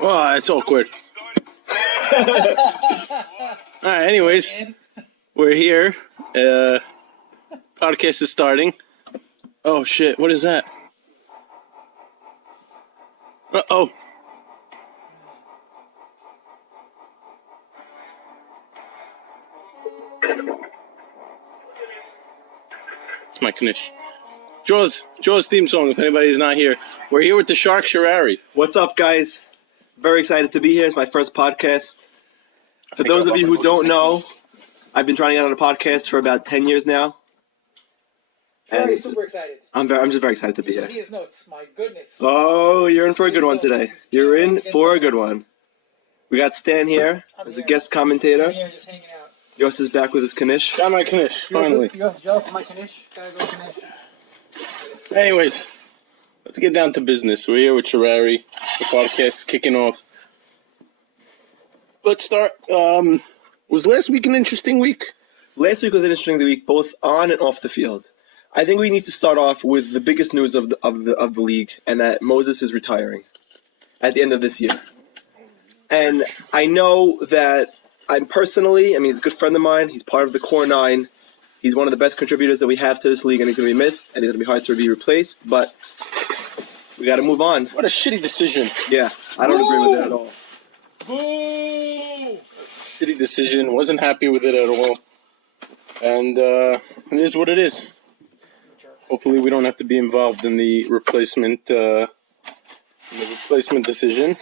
Oh, that's awkward. All right, anyways, we're here. Podcast is starting. Oh, shit. What is that? Uh-oh. It's my Knish. Jaws theme song, if anybody's not here. We're here with the Shark Sharari. What's up, guys? Very excited to be here. It's my first podcast. For those of you who don't know, I've been trying to get on a podcast for about 10 years now. Sharari's super excited. I'm just very excited to be here. See his notes. My goodness. Oh, you're in for a good one today. You're in for a good one. We got Stan here as a guest commentator. I'm here just hanging out. Yost is back with his Knish. Got my Knish, finally. You guys jealous of my Knish? Gotta go Knish. Anyways, let's get down to business. We're here with Sharari. The podcast is kicking off. Let's start. Was last week an interesting week? Last week was an interesting week, both on and off the field. I think we need to start off with the biggest news of the league, and that Moses is retiring at the end of this year. And I know that he's a good friend of mine. He's part of the core nine. He's one of the best contributors that we have to this league, and he's going to be missed, and he's going to be hard to be replaced. But we got to move on. What a shitty decision. Yeah, I don't agree with it at all. Boo! Shitty decision. Wasn't happy with it at all. And it is what it is. Hopefully, we don't have to be involved in the replacement decision.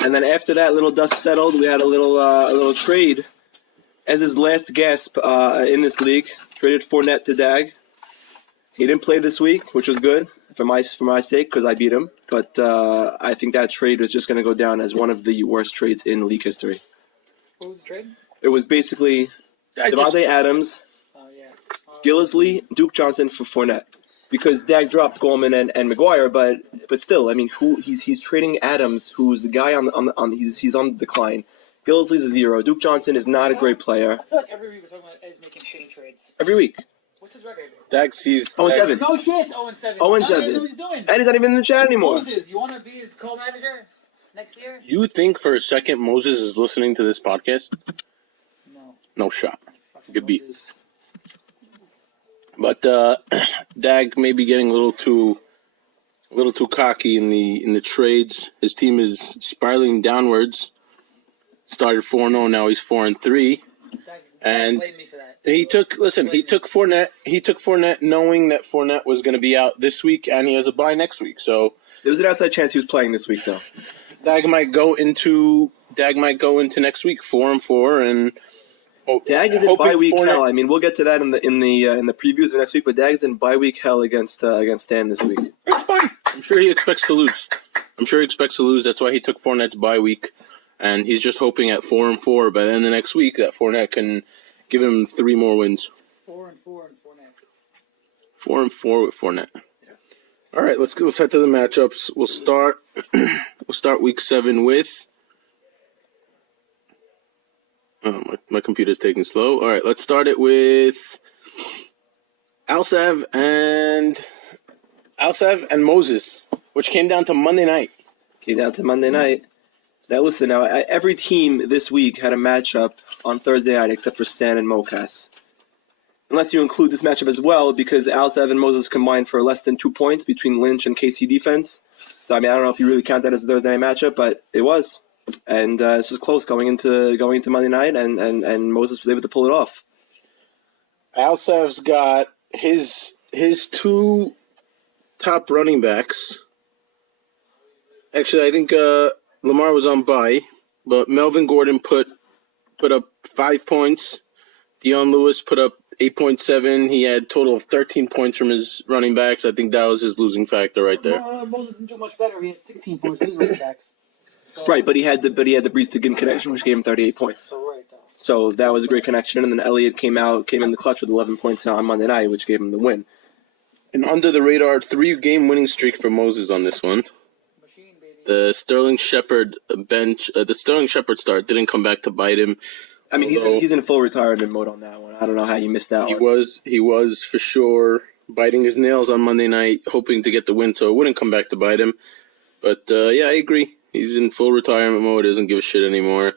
And then after that little dust settled, we had a little trade as his last gasp in this league. Traded Fournette to Dag. He didn't play this week, which was good for my sake because I beat him. But I think that trade was just going to go down as one of the worst trades in league history. What was the trade? It was basically Devontae Adams, Gillisley, Duke Johnson for Fournette. Because Dag dropped Goldman and McGuire, but still, I mean, he's trading Adams, who's the guy he's on the decline. Gillisley's a zero. Duke Johnson is not a great player. I feel like every week we're talking about Ez making shitty trades. Every week. What's his record? Dag sees 0-7. No shit, 0-7. 0-7. I don't know what he's doing. And he's not even in the chat anymore. Moses, you want to be his co-manager next year? You think for a second Moses is listening to this podcast? No. No shot. Fucking Good beat. Moses. But Dag may be getting a little too cocky in the trades. His team is spiraling downwards. Started 4-0, now he's 4-3. And blame me for that. he took Fournette. He took Fournette knowing that Fournette was going to be out this week, and he has a bye next week. So there was an outside chance he was playing this week, though. Dag might go into next week 4-4 and. Dag is in bye week hell. I mean, we'll get to that in the previews of next week. But Dag is in bye week hell against Stan this week. That's fine. I'm sure he expects to lose. That's why he took Fournette's bye week, and he's just hoping at 4-4 by the end of next week that Fournette can give him 3 more wins. 4-4 and Fournette. 4-4 with Fournette. Yeah. All right, let's head to the matchups. We'll start week 7 with. Oh, my computer's taking slow. All right, let's start it with Alsav and Moses, which came down to Monday night. Now, listen, every team this week had a matchup on Thursday night except for Stan and Mocas. Unless you include this matchup as well, because Alsav and Moses combined for less than 2 points between Lynch and KC defense. So, I mean, I don't know if you really count that as a Thursday night matchup, but it was. And this was close going into Monday night, and Moses was able to pull it off. Alsav's got his 2 top running backs. Actually, I think Lamar was on bye, but Melvin Gordon put up 5 points. Dion Lewis put up 8.7. He had a total of 13 points from his running backs. I think that was his losing factor right there. Moses didn't do much better. He had 16 points from his running backs. Right, but he had the Brees to Ginn connection, which gave him 38 points. So that was a great connection, and then Elliott came in the clutch with 11 points on Monday night, which gave him the win. An under the radar 3-game winning streak for Moses on this one. The Sterling Shepard start didn't come back to bite him. I mean, he's in full retirement mode on that one. I don't know how you missed that one. He was for sure biting his nails on Monday night, hoping to get the win, so it wouldn't come back to bite him. But yeah, I agree. He's in full retirement mode. Doesn't give a shit anymore.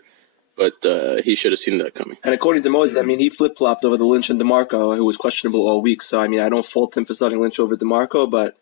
But he should have seen that coming. And according to Moses, I mean, he flip-flopped over the Lynch and DeMarco, who was questionable all week. So, I mean, I don't fault him for starting Lynch over DeMarco, but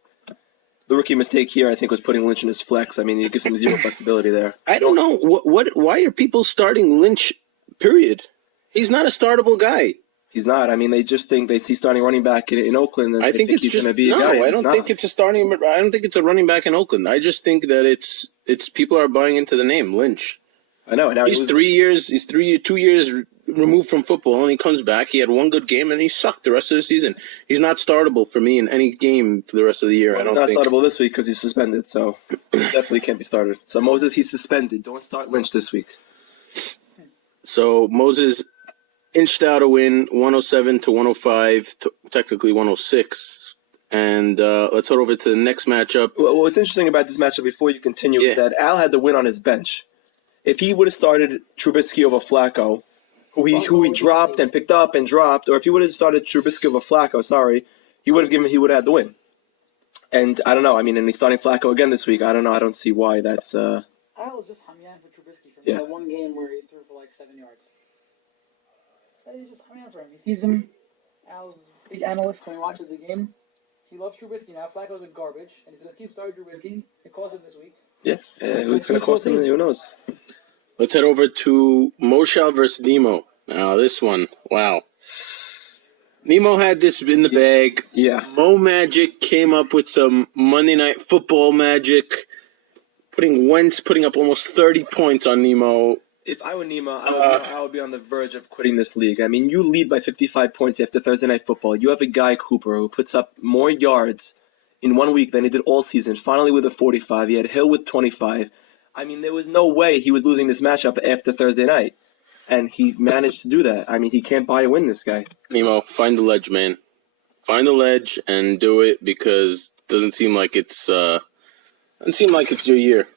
the rookie mistake here, I think, was putting Lynch in his flex. I mean, he gives him zero flexibility there. I don't know. Why are people starting Lynch, period? He's not a startable guy. He's not. I mean, they just think they see starting running back in Oakland, and I think it's he's just going to be a guy. no. I don't think it's a starting. I don't think it's a running back in Oakland. I just think that it's people are buying into the name Lynch. I know. Now he's 2 years. He's 2 years removed from football, and he comes back. He had one good game, and he sucked the rest of the season. He's not startable for me in any game for the rest of the year. Well, I don't think. He's not startable this week because he's suspended, so he definitely can't be started. So Moses, he's suspended. Don't start Lynch this week. So Moses inched out a win, 107 to 105, to technically 106. And let's head over to the next matchup. Well, what's interesting about this matchup before you continue is that Al had the win on his bench. If he would have started Trubisky over Flacco, who he dropped and picked up and dropped, or if he would have started Trubisky over Flacco, he would have had the win. And I don't know. I mean, and he's starting Flacco again this week. I don't know. I don't see why that's. Al was just Hamyan for Trubisky for that one game where he threw for like 7 yards. He's just Hamyan for him. He sees him. Al's a big analyst when he watches the game. He loves Trubisky now. Flacco's in garbage, and he's gonna keep starting Trubisky. It cost him this week. Yeah, it's gonna cost him. Who knows? Let's head over to Moshal versus Nemo. Now this one, wow. Nemo had this in the bag. Yeah. Mo Magic came up with some Monday Night Football magic, Wentz putting up almost 30 points on Nemo. If I were Nemo, I would be on the verge of quitting this league. I mean, you lead by 55 points after Thursday Night Football. You have a guy, Cooper, who puts up more yards in 1 week than he did all season. Finally with a 45. He had Hill with 25. I mean, there was no way he was losing this matchup after Thursday night. And he managed to do that. I mean, he can't buy a win, this guy. Nemo, find the ledge, man. Find the ledge and do it because it doesn't seem like it's your year.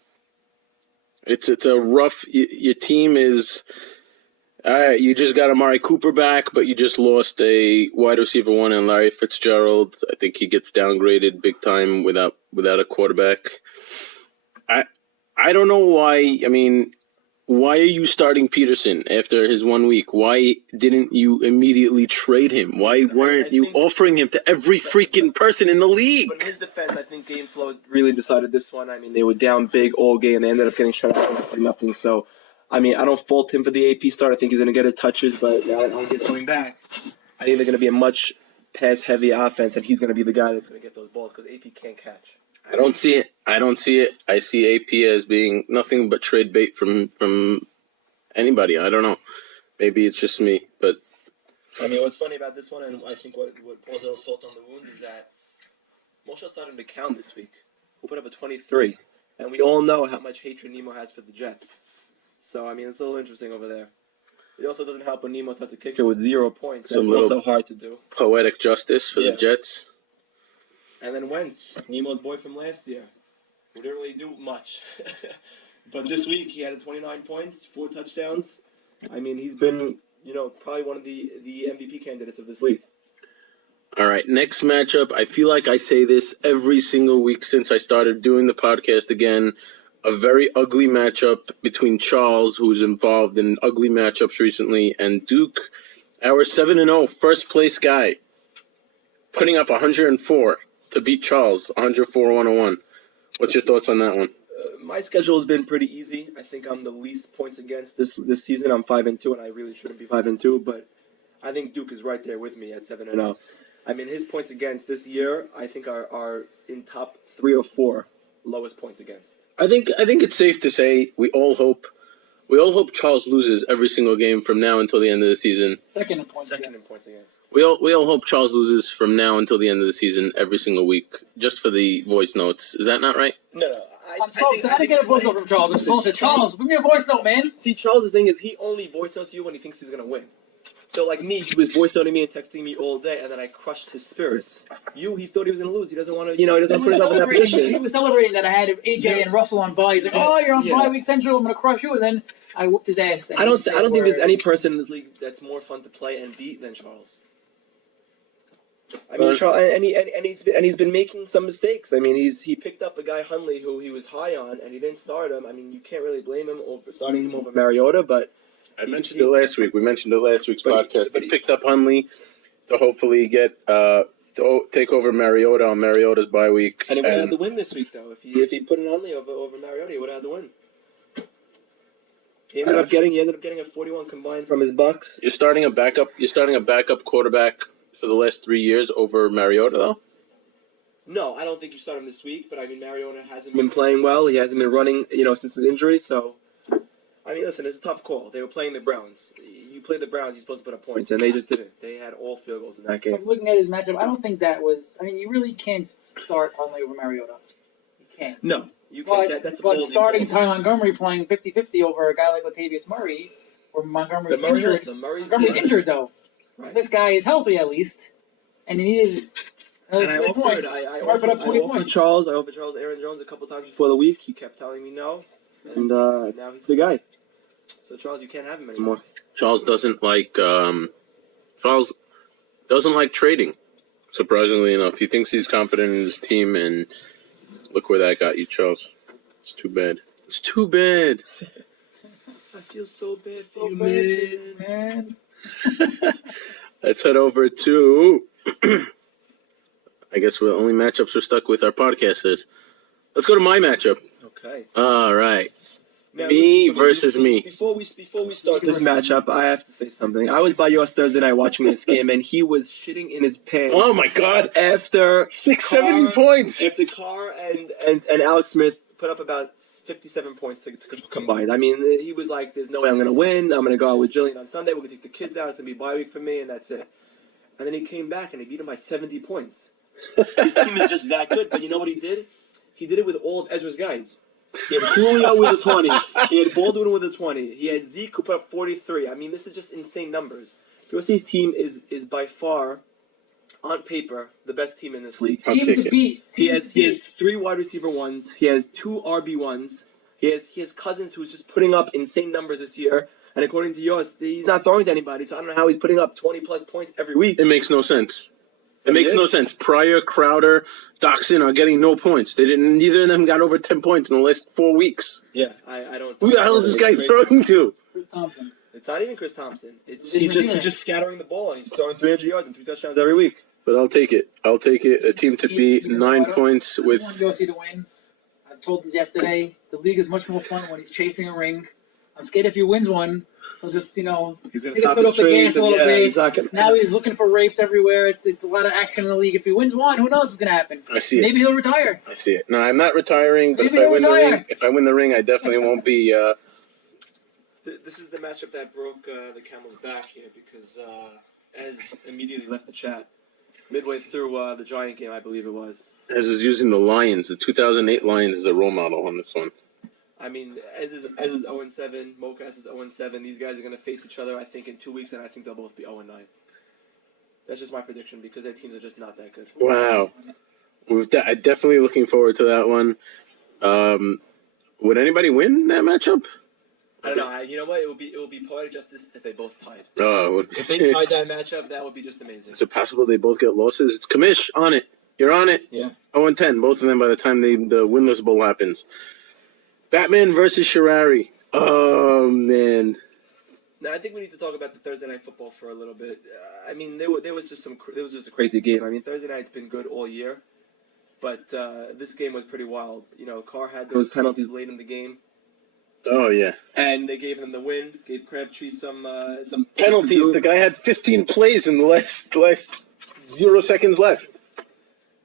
It's a rough. Your team is. You just got Amari Cooper back, but you just lost a wide receiver one in Larry Fitzgerald. I think he gets downgraded big time without a quarterback. I don't know why. I mean, why are you starting Peterson after his 1 week? Why didn't you immediately trade him? Why weren't you offering him to every freaking person in the league? But in his defense, I think game flow really decided this one. I mean, they were down big all game. They ended up getting shut out for nothing. So, I mean, I don't fault him for the AP start. I think he's going to get his touches, but now that Elliot's coming back, I think they're going to be a much pass-heavy offense, and he's going to be the guy that's going to get those balls because AP can't catch. I don't see it. I see AP as being nothing but trade bait from anybody. I don't know. Maybe it's just me, but I mean, what's funny about this one, and I think what pours a little salt on the wound is that Moshe started to count this week. Who put up a 23, and we all know how much hatred Nemo has for the Jets. So I mean, it's a little interesting over there. It also doesn't help when Nemo starts a kicker with 0 points. That's also hard to do. Poetic justice for the Jets. And then Wentz, Nemo's boy from last year, who didn't really do much. But this week, he had 29 points, 4 touchdowns. I mean, he's been, probably one of the MVP candidates of this league. All right, next matchup. I feel like I say this every single week since I started doing the podcast again. A very ugly matchup between Charles, who's involved in ugly matchups recently, and Duke, our 7-0 first place guy, putting up 104. To beat Charles, 104-101. What's your thoughts on that one? My schedule has been pretty easy. I think I'm the least points against this season. I'm 5-2, and I really shouldn't be 5-2. But I think Duke is right there with me at 7-0. I mean, his points against this year, I think are in top 3 or 4 lowest points against. I think it's safe to say we all hope Charles loses every single game from now until the end of the season. Second in points against. We all hope Charles loses from now until the end of the season every single week, just for the voice notes. Is that not right? No. I'm so excited to get a voice note from Charles. It's bullshit. Charles, bring me a voice note, man. See, Charles' thing is he only voice notes you when he thinks he's gonna win. So like me, he was voice noting me and texting me all day, and then I crushed his spirits. He thought he was gonna lose. He doesn't want to, he doesn't want to put himself in that position. He was celebrating that I had AJ and Russell on bye. He's like, oh, you're on bye week central. I'm gonna crush you, and then I whooped his ass. I don't think there's any person in this league that's more fun to play and beat than Charles. I mean, he's been making some mistakes. I mean, he picked up a guy Hundley who he was high on, and he didn't start him. I mean, you can't really blame him for starting him over Mariota, but I mentioned it last week. We mentioned it last week's podcast. He picked up Hundley to hopefully get to take over Mariota on Mariota's bye week. And he would have had the win this week, though. If he put in Hundley over Mariota, he would have had the win. He ended up getting a 41 combined from his Bucks. You're starting a backup quarterback for the last 3 years over Mariota, though? No, I don't think you start him this week. But I mean, Mariota hasn't been playing well. He hasn't been running, since his injury. So, I mean, listen, it's a tough call. They were playing the Browns. You play the Browns, you're supposed to put up points, and they just didn't. They had all field goals in that game. I'm looking at his matchup. I don't think that was. I mean, you really can't start Hundley over Mariota. You can't. No, you can't. That's a but ballsy starting call. Ty Montgomery playing 50-50 over a guy like Latavius Murray, or Montgomery's injured. Montgomery's injured though. Right. This guy is healthy at least, and he needed. And I offered Charles Aaron Jones a couple times before the week. He kept telling me no, and now he's the guy. So Charles, you can't have him anymore. Charles doesn't like trading. Surprisingly enough, he thinks he's confident in his team, and look where that got you, Charles. It's too bad. It's too bad. I feel so bad for you, man. Let's head over to. I guess the only matchups we're stuck with our podcast is. Let's go to my matchup. Okay. All right. Now, me versus me. Before we start this matchup, I have to say something. I was by yours Thursday night watching this game, and he was shitting in his pants. Oh my God! After 70 points. After Carr and Alex Smith put up about 57 points to combined. I mean, he was like, "There's no way I'm going to win. I'm going to go out with Jillian on Sunday. We're going to take the kids out. It's going to be bye week for me, and that's it." And then he came back and he beat him by 70 points. His team is just that good. But you know what he did? He did it with all of Ezra's guys. He had Julio with a 20. He had Baldwin with a 20. He had Zeke who put up 43. I mean, this is just insane numbers. USC's team is by far, on paper, the best team in this league. Team to beat. He has 3 wide receiver ones. He has 2 RB ones. He has Cousins who's just putting up insane numbers this year. And according to yours, he's not throwing to anybody. So I don't know how he's putting up 20-plus points every week. It makes no sense. It makes no sense. Pryor, Crowder, Doxson are getting no points. Neither of them got over 10 points in the last 4 weeks. Yeah, I don't. Who the hell is this guy throwing to? Chris Thompson. It's not even Chris Thompson. He's just scattering the ball, and he's throwing 300 yards and 3 touchdowns every week. But I'll take it. A team to beat 9 points with. I want USC to win. I told him yesterday the league is much more fun when he's chasing a ring. I'm scared if he wins one, he'll just, he's going to take stop his his foot off the gas a little bit. Now he's looking for rapes everywhere. It's a lot of action in the league. If he wins one, who knows what's going to happen? I see it. Maybe he'll retire. I see it. No, I'm not retiring, but Maybe if I win the ring, I definitely won't be. This is the matchup that broke the camel's back here because Ez immediately left the chat midway through the Giant game, I believe it was. Ez is using the Lions. The 2008 Lions as a role model on this one. I mean, Ez is 0-7, Mocas is 0-7. These guys are going to face each other, I think, in 2 weeks, and I think they'll both be 0-9. That's just my prediction because their teams are just not that good. Wow. I'm definitely looking forward to that one. Would anybody win that matchup? I don't know. You know what? It would be poetic justice if they both tied. Oh, if they tied that matchup, that would be just amazing. Is it possible they both get losses? It's Kamish on it. You're on it. Yeah. 0-10, both of them by the time the winless bowl happens. Batman versus Sharari. Oh, man. Now, I think we need to talk about the Thursday night football for a little bit. I mean, there was just a crazy game. I mean, Thursday night's been good all year, but this game was pretty wild. Carr had those penalties late in the game. Oh, yeah. And they gave him the win. Gave Crabtree some penalties. The guy had 15 plays in the last 0 seconds left.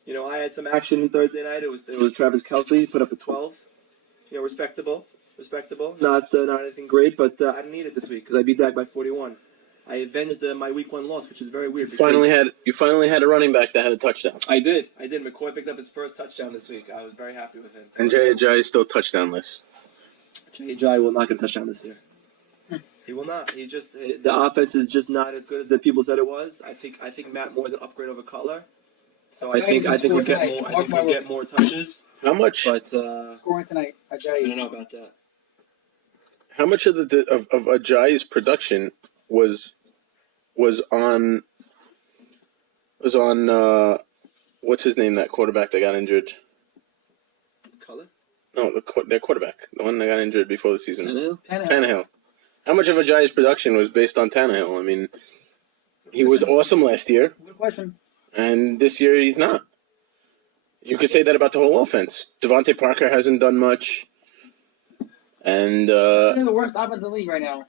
I had some action on Thursday night. It was Travis Kelce put up a 12. Respectable. Not anything great, but I didn't need it this week because I beat Dak by 41. I avenged my week 1 loss, which is very weird. You finally had a running back that had a touchdown. I did. McCoy picked up his first touchdown this week. I was very happy with him. And Jay is still touchdownless. Jay will not get a touchdown this year. He will not. The offense is just not as good as the people said it was. I think Matt Moore's an upgrade over Cutler. So I think we'll get more touches. How much? But scoring tonight, Ajayi. I don't know about that. How much of Ajayi's production was on was on, what's his name, that quarterback that got injured? Color? No, their quarterback. The one that got injured before the season. Tannehill? Tannehill. How much of Ajayi's production was based on Tannehill? I mean, he was awesome last year. Good question. And this year he's not. You could say that about the whole offense. Devontae Parker hasn't done much. And They're the worst offense in the league right now.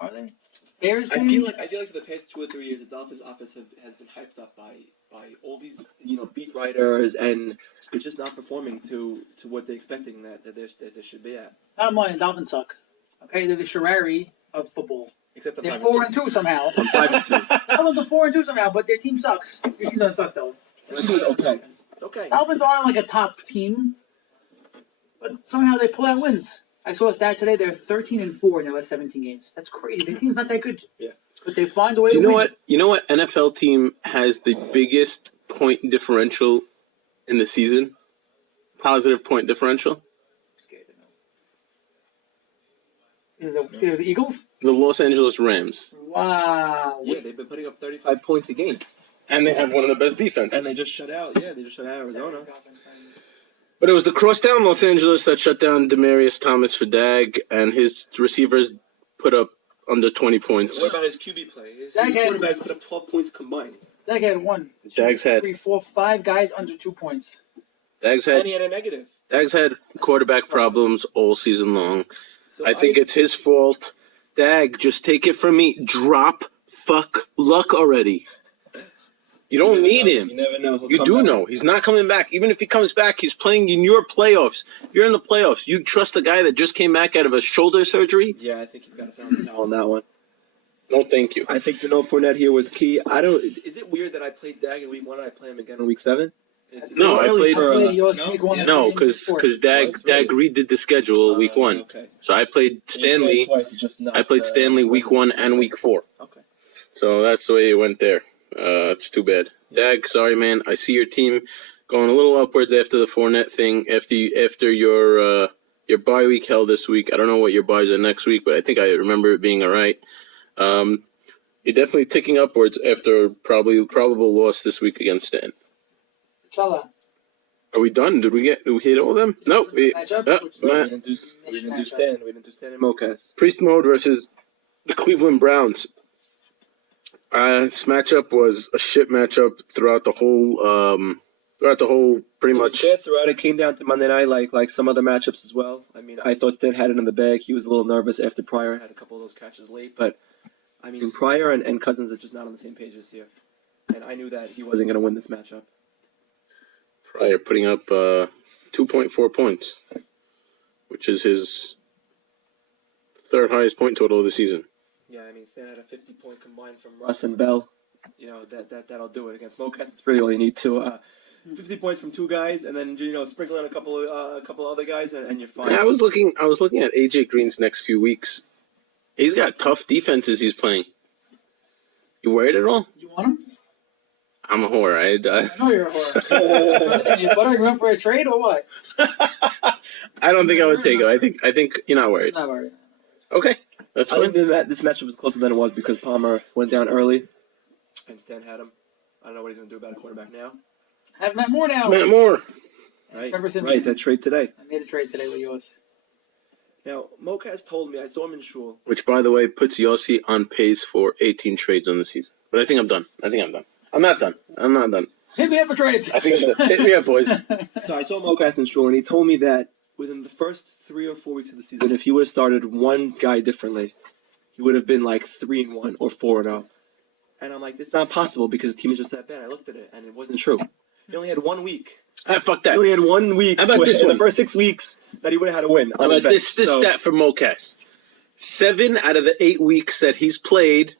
Are they? Bears? I feel like for the past 2 or 3 years, the Dolphins' offense has been hyped up by all these beat writers, and they're just not performing to what they're expecting that they should be at. I don't mind. Dolphins suck. Okay, they're the Sharari of football. Except They're 4-2 somehow. I'm 5-2. Dolphins are 4-2 somehow, but their team sucks. Your team doesn't suck though. Okay. It's okay. Dolphins aren't like a top team, but somehow they pull out wins. I saw a stat today. They're 13-4 in their last 17 games. That's crazy. Their team's not that good. Yeah. But they find a way to win. You know what NFL team has the biggest point differential in the season? Positive point differential? I'm scared to know. Is it the Eagles? The Los Angeles Rams. Wow. Yeah, they've been putting up 35 points a game. And they have one of the best defenses. And they just shut out. Yeah, they just shut out Arizona. But it was the crosstown Los Angeles that shut down Demaryius Thomas for Dag, and his receivers put up under 20 points. What about his QB play? His quarterbacks put up 12 points combined. Dag had 1. Dags had 3, 4, 5 guys under 2 points. And he had a negative. Dags had quarterback problems all season long. So I think it's his fault. Dag, just take it from me. Drop fuck Luck already. You don't need him. You never know. You do know. He's not coming back. Even if he comes back, he's playing in your playoffs. If you're in the playoffs, you trust the guy that just came back out of a shoulder surgery? Yeah, I think he's got to throw the towel on that one. No, thank you. I think the no Fournette here was key. Is it weird that I played Dag in week 1 and I play him again in week 7? No, I played. No, because Dag redid the schedule week 1. Okay. So I played Stanley. I played Stanley week 1 and week 4. Okay. So that's the way it went there. It's too bad. Dag, sorry, man. I see your team going a little upwards after the Fournette thing. After your bye week held this week. I don't know what your buys are next week, but I think I remember it being all right. You're definitely ticking upwards after probable loss this week against Stan. Chala. Are we done? Did we hit all of them? Nope. We didn't do Stan. We didn't do Stan and Mocas. Priest Mode versus the Cleveland Browns. This matchup was a shit matchup throughout the whole pretty much. Throughout it came down to Monday night, like some other matchups as well. I mean, I thought Stan had it in the bag. He was a little nervous after Pryor had a couple of those catches late, but I mean, Pryor and Cousins are just not on the same page this year, and I knew that he wasn't going to win this matchup. Pryor putting up 2.4 points, which is his third highest point total of the season. Yeah, I mean, Stan had a 50-point combined from Russ and Bell. You know, that'll do it. Against Mocas, it's really all you need to 50 points from 2 guys, and then sprinkle in a couple other guys, and you're fine. Yeah, I was looking at AJ Green's next few weeks. He's got tough defenses he's playing. You worried at all? You want him? I'm a whore. I know you're a whore. You buttering him up for a trade or what? I don't think I would take him. I think you're not worried. Not worried. Okay, that's fine. I think this matchup was closer than it was because Palmer went down early, and Stan had him. I don't know what he's going to do about a quarterback now. Have Matt Moore now. Matt Moore. Right, that trade today. I made a trade today with yours. Now, Mocas told me, I saw him in shul. Which, by the way, puts Yossi on pace for 18 trades on the season. But I think I'm done. I'm not done. Hit me up for trades. I think I'm done. Hit me up, boys. So I saw Mocas in shul, and he told me that within the first 3 or 4 weeks of the season, if he would have started one guy differently, he would have been like 3-1 or 4-0. And I'm like, it's not possible because the team is just that bad. I looked at it, and it wasn't true. He only had 1 week. Fuck that. He only had 1 week. How about this in one? the first 6 weeks that he would have had to win. How about this stat for Mocas? 7 out of the 8 weeks that he's played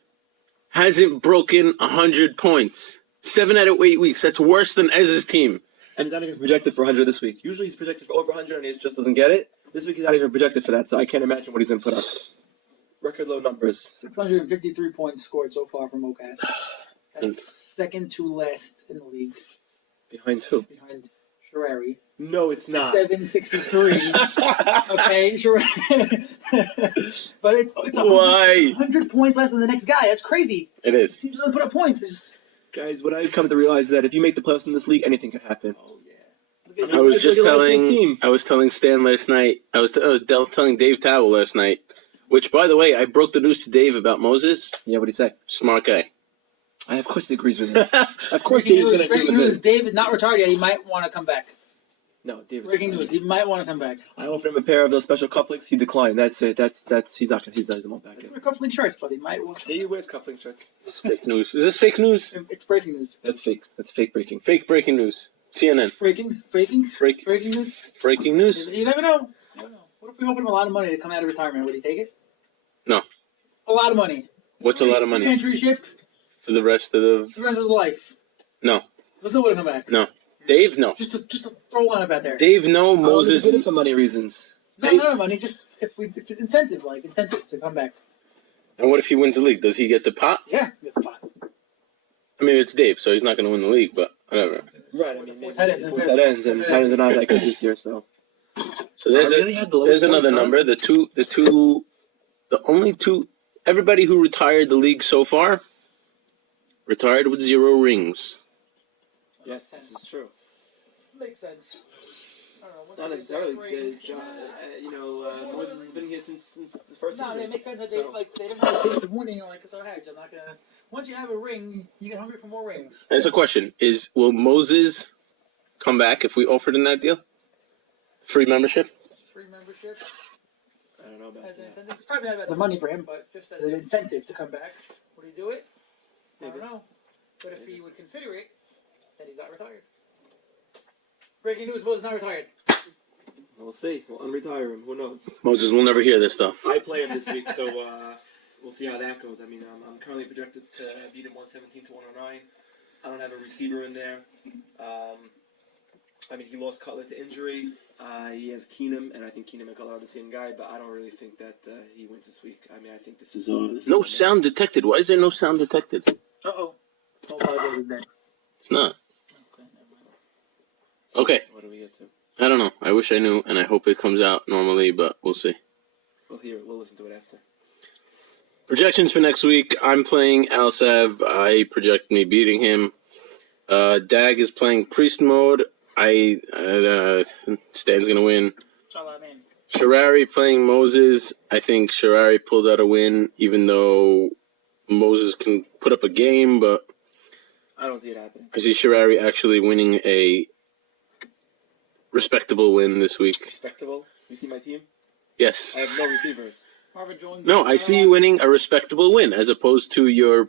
hasn't broken 100 points. 7 out of 8 weeks. That's worse than Ez's team. And he's not even projected for 100 this week. Usually he's projected for over 100 and he just doesn't get it. This week he's not even projected for that, so I can't imagine what he's going to put up. Record low numbers. 653 points scored so far from Mocas. That's second to last in the league. Behind who? Behind Sharari. No, it's not. 763. Okay, Sharari. But it's 100, Why? 100 points less than the next guy. That's crazy. It is. He doesn't put up points. Guys, what I've come to realize is that if you make the playoffs in this league, anything can happen. Oh yeah. I was just Look at Leslie's telling. team. I was telling Stan last night. I was telling Dave Towell last night. Which, by the way, I broke the news to Dave about Moses. Yeah, what do you say? Smart guy. Of course he agrees with it. Of course Dave's going to agree breaking with news, it. Dave is not retired yet. He might want to come back. No, Dave's Breaking news. He might want to come back. I offered him a pair of those special cufflinks. He declined. That's it. He's not going to. He doesn't want back in. We're cufflink shirts, but he might want. He wears cufflink shirts. It's fake news. Is this fake news? It's breaking news. That's fake. That's fake breaking. Fake breaking news. CNN. Breaking news. Breaking news. You never know. What if we offered him a lot of money to come out of retirement? Would he take it? No. A lot of money. What's a lot of money? Entry ship For the rest of the... for the rest of his life. No. He'll still want to come back. No. Dave, no. Just to throw one up out there. Dave, no. Moses... Did it for money reasons. No money. Just if it's incentive to come back. And what if he wins the league? Does he get the pot? Yeah, it's a pot. I mean, it's Dave, so he's not going to win the league, but whatever. Right. I mean, Four tight ends. four tight ends, and tight ends are not that good this year. So. So there's I really had the lowest there's another points, huh? number. The only two. Everybody who retired the league so far retired with 0 rings. Yes, this is true. Makes sense. I don't know. What's Not the necessarily. exact range? Moses has been here since the first No, season. it makes sense that So- they didn't have a base of winning. Like, so hedge. I'm not gonna. Once you have a ring, you get hungry for more rings. That's a question: will Moses come back if we offered him that deal? Free membership? Free membership. I don't know about As an that. incentive. It's probably not about the money for him, but just as an incentive to come back. Would he do it? I Maybe. don't know. But if he would consider it, then he's not retired. Breaking news: Moses not retired. We'll see. We'll unretire him. Who knows? Moses will never hear this stuff. I play him this week, so we'll see how that goes. I mean, I'm currently projected to beat him 117 to 109. I don't have a receiver in there. I mean, he lost Cutler to injury. He has Keenum, and I think Keenum and Cutler are the same guy, but I don't really think that he wins this week. I mean, I think this is No sound detected. Why is there no sound detected? Uh-oh. Small podcast is dead. It's not. Okay, never mind. Okay. What do we get to? I don't know. I wish I knew, and I hope it comes out normally, but we'll see. We'll hear it. We'll listen to it after. Projections for next week. I'm playing Alsav. I project me beating him. Dag is playing Priest mode. Stan's going to win. Inshallah, man. Sharari playing Moses. I think Sharari pulls out a win, even though Moses can put up a game, but I don't see it happening. I see Sharari actually winning a respectable win this week. Respectable? You see my team? Yes. I have no receivers. Marvin Jones. No, I see you winning a respectable win as opposed to your...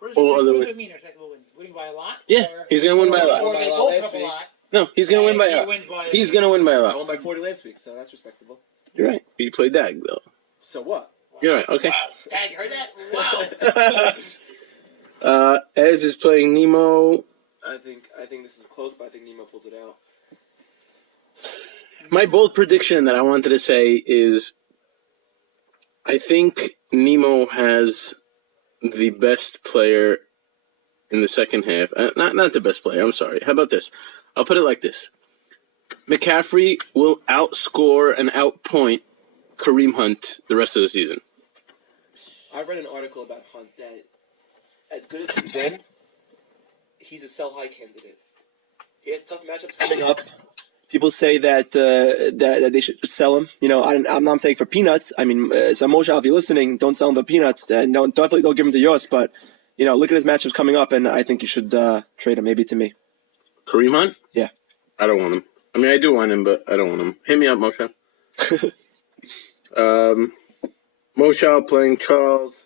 What all other does way. it mean, respectable win? Winning by a lot? Yeah, Or- he's going to win by a Or lot. they By a lot both last have a week. lot. No, he's going to win by a He lot. wins by He's going to win by a I lot. won by 40 last week, so that's respectable. You're right. You played Dag, though. So what? You're right. Okay. Wow. Dad, you heard that? Wow. Ez is playing Nemo. I think this is close, but I think Nemo pulls it out. My bold prediction that I wanted to say is I think Nemo has the best player in the second half. Not the best player, I'm sorry. How about this? I'll put it like this. McCaffrey will outscore and outpoint Kareem Hunt the rest of the season. I read an article about Hunt that, as good as he's been, he's a sell-high candidate. He has tough matchups coming up. People say that that they should sell him. You know, I'm not saying for peanuts. I mean, so Moshe, if you're listening, don't sell him for peanuts. And definitely don't give him to yours. But, you know, look at his matchups coming up, and I think you should trade him, maybe to me. Kareem Hunt? Yeah. I don't want him. I mean, I do want him, but I don't want him. Hit me up, Moshe. Moshe playing Charles.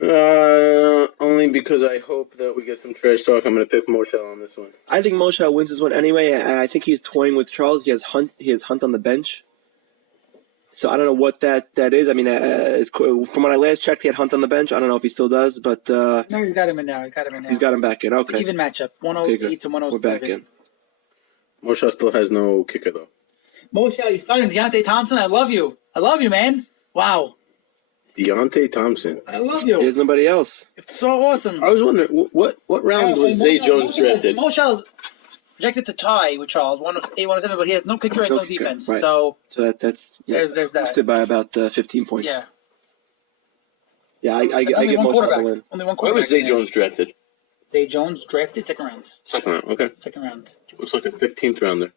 Only because I hope that we get some trash talk. I'm going to pick Moshe on this one. I think Moshe wins this one anyway, and I think he's toying with Charles. He has Hunt on the bench. So I don't know what that is. I mean, from when I last checked, he had Hunt on the bench. I don't know if he still does, but No, he's got him in now. he's got him back in. It's an Okay, even matchup. Okay, 108 good. to 107. We're back in. Moshe still has no kicker, though. Moshe, you starting Deontay Thompson? I love you. I love you, man. Wow. Deontay Thompson. I love you. There's nobody else. It's so awesome. I was wondering, what round was Zay Jones drafted? Moshe's projected to tie with Charles, 108, 107, but he has no kicker and No no kicker, defense. right. So So that's there's that. boosted by about 15 points. Yeah. Yeah, I Only give one Moshe quarterback. the win. Only one Where quarterback. was Zay Jones drafted? Zay Jones drafted second round. Second round. Okay. Second round. Looks like a 15th rounder.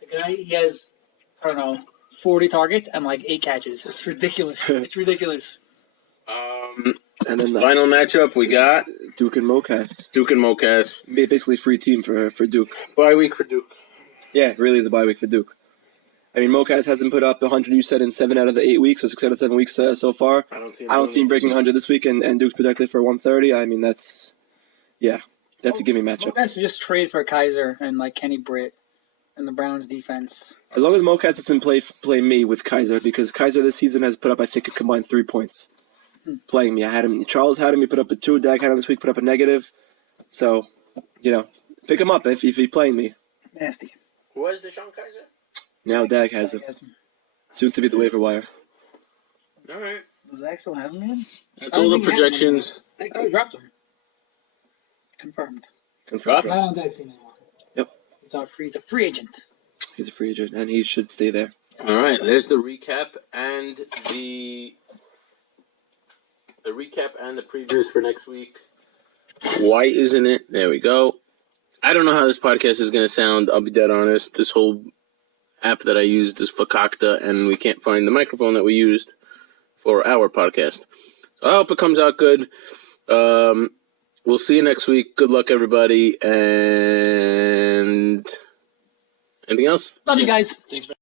The guy, he has, I don't know, 40 targets and like 8 catches. It's ridiculous. It's ridiculous. And then the Final matchup we got Duke and Mocas. Duke and Mocas. Basically free team for Duke. Bye week for Duke. Yeah, it really is a bye week for Duke. I mean, Mocas hasn't put up 100, you said, in 7 out of the 8 weeks, so 6 out of 7 weeks so far. I don't see him breaking 100 this week, and Duke's projected for 130. I mean, that's a gimme matchup. Mocas should just trade for Kaiser and like Kenny Britt and the Browns defense. As long as Mocas doesn't play me with Kaiser, because Kaiser this season has put up, I think, a combined 3 points. Playing me. I had him. Charles had him. He put up a 2. Dag had him this week, put up a negative. So, pick him up if he's playing me. Nasty. Who has Deshaun Kaiser? Now Dag has him. Soon to be the waiver wire. All right. Does Zach still have him, man? That's all the projections. They dropped him. Confirmed. Confirmed. Not on Zach's team anymore. Yep. He's a free agent. He's a free agent, and he should stay there. All right. There's the recap and the previews for next week. Why isn't it? There we go. I don't know how this podcast is going to sound. I'll be dead honest. This whole app that I used is fakakta, and we can't find the microphone that we used for our podcast. I hope it comes out good. We'll see you next week. Good luck, everybody. And anything else? Love you guys. Thanks, man.